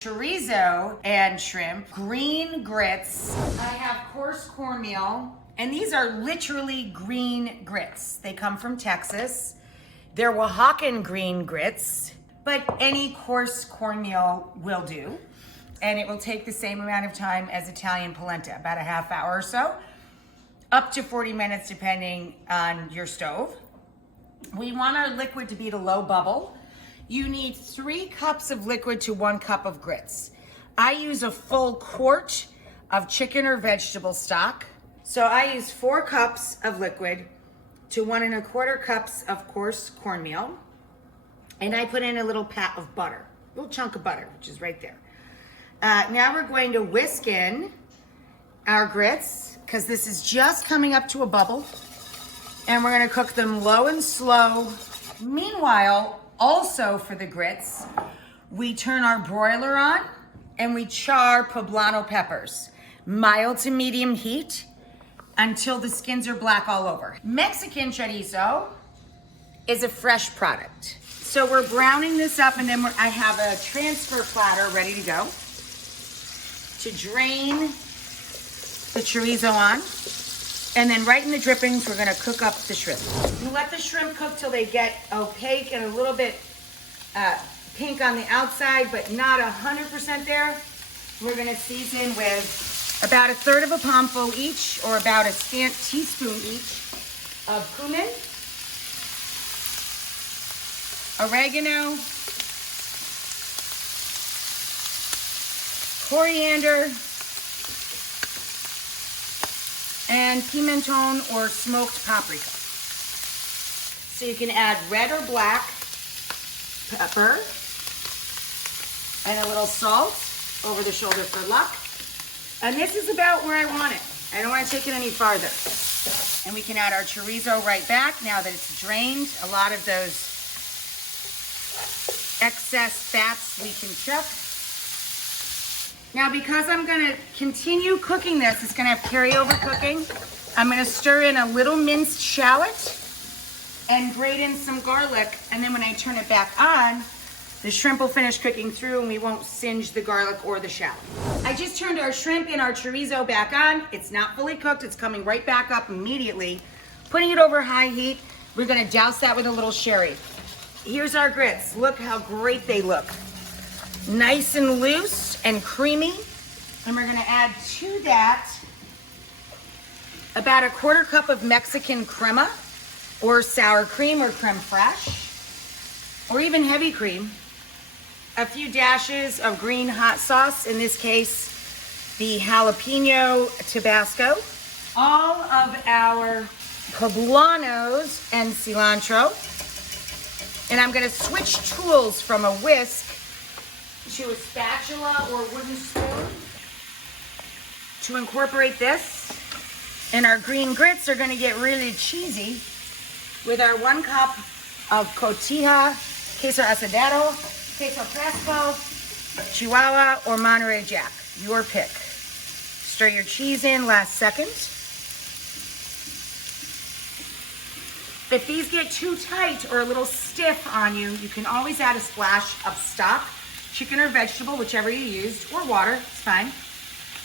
chorizo and shrimp, green grits. I have coarse cornmeal, and these are literally green grits. They come from Texas. They're Oaxacan green grits, but any coarse cornmeal will do. And it will take the same amount of time as Italian polenta, about a half hour or so, up to 40 minutes depending on your stove. We want our liquid to be at a low bubble. You need 3 cups of liquid to 1 cup of grits. I use a full quart of chicken or vegetable stock. So I use 4 cups of liquid to 1 1/4 cups of coarse cornmeal. And I put in a little pat of butter, a little chunk of butter, which is right there. Now we're going to whisk in our grits, because this is just coming up to a bubble. And we're gonna cook them low and slow. Meanwhile, also for the grits, we turn our broiler on and we char poblano peppers, mild to medium heat, until the skins are black all over. Mexican chorizo is a fresh product. So we're browning this up, and then I have a transfer platter ready to go to drain the chorizo on. And then right in the drippings, we're gonna cook up the shrimp. You let the shrimp cook till they get opaque and a little bit pink on the outside, but not 100% there. We're gonna season with about 1/3 of a palmful each, or about a teaspoon each of cumin, oregano, coriander, and pimenton or smoked paprika. So you can add red or black pepper and a little salt over the shoulder for luck. And this is about where I want it. I don't want to take it any farther. And we can add our chorizo right back now that it's drained. A lot of those excess fats we can chuck. Now, because I'm gonna continue cooking this, it's gonna have carryover cooking. I'm gonna stir in a little minced shallot and grate in some garlic. And then when I turn it back on, the shrimp will finish cooking through and we won't singe the garlic or the shallot. I just turned our shrimp and our chorizo back on. It's not fully cooked, it's coming right back up immediately. Putting it over high heat, we're gonna douse that with a little sherry. Here's our grits. Look how great they look. Nice and loose and creamy. And we're gonna add to that about 1/4 cup of Mexican crema, or sour cream, or creme fraiche, or even heavy cream. A few dashes of green hot sauce, in this case, the jalapeno Tabasco. All of our poblanos and cilantro. And I'm gonna switch tools from a whisk to a spatula or wooden spoon to incorporate this. And our green grits are gonna get really cheesy with our 1 cup of cotija, queso asadero, queso fresco, Chihuahua, or Monterey Jack, your pick. Stir your cheese in last second. If these get too tight or a little stiff on you, you can always add a splash of stock, chicken or vegetable, whichever you used, or water, it's fine.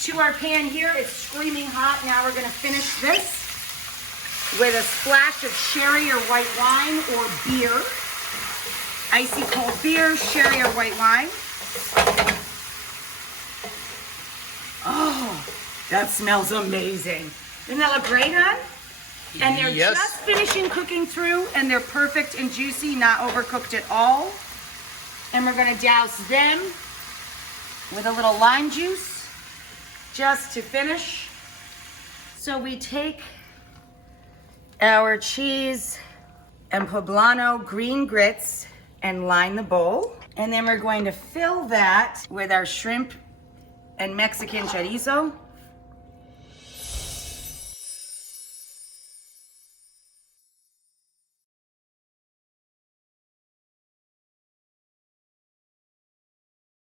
To our pan here, it's screaming hot. Now we're gonna finish this with a splash of sherry or white wine or beer. Icy cold beer, sherry or white wine. Oh, that smells amazing. Doesn't that look great, huh? And they're just finishing cooking through, and they're perfect and juicy, not overcooked at all. And we're gonna douse them with a little lime juice just to finish. So we take our cheese and poblano green grits and line the bowl. And then we're going to fill that with our shrimp and Mexican chorizo.